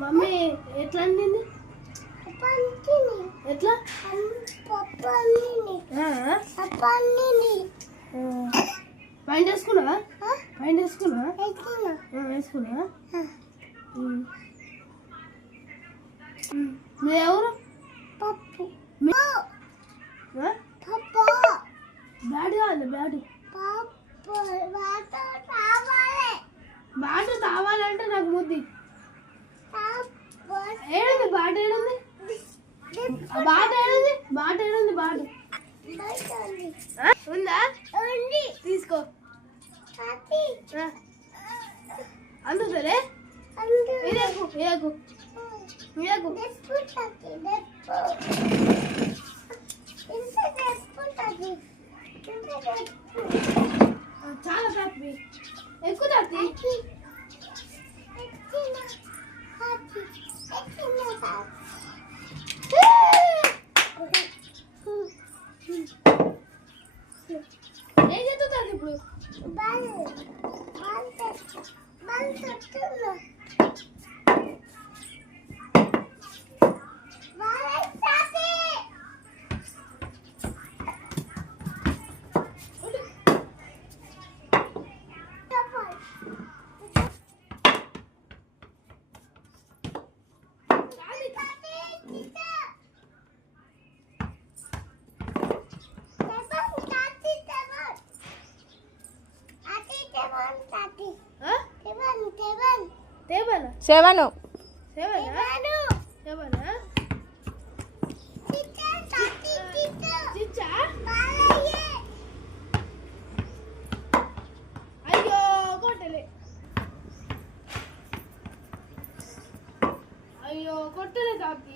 Mummy ఎట్లా అండింది? ఎట్లా పైన వేసుకున్నావా? పైన వేసుకున్నావా? వేసుకున్నావా? మీరు ఎవరు? బ్యాడ్ కావాలి. బ్యాట్ కావాలంటే నాకు ముద్ది ఏడుంది. బాట ఏడుంది? బాట ఉందా? తీసుకో. అందుతలే చాలా తాపి ఎక్కువ తాపి ఏం చేస్తుంది ఇప్పుడు? సెవెన్ అయ్యో కొట్టలే తాపి.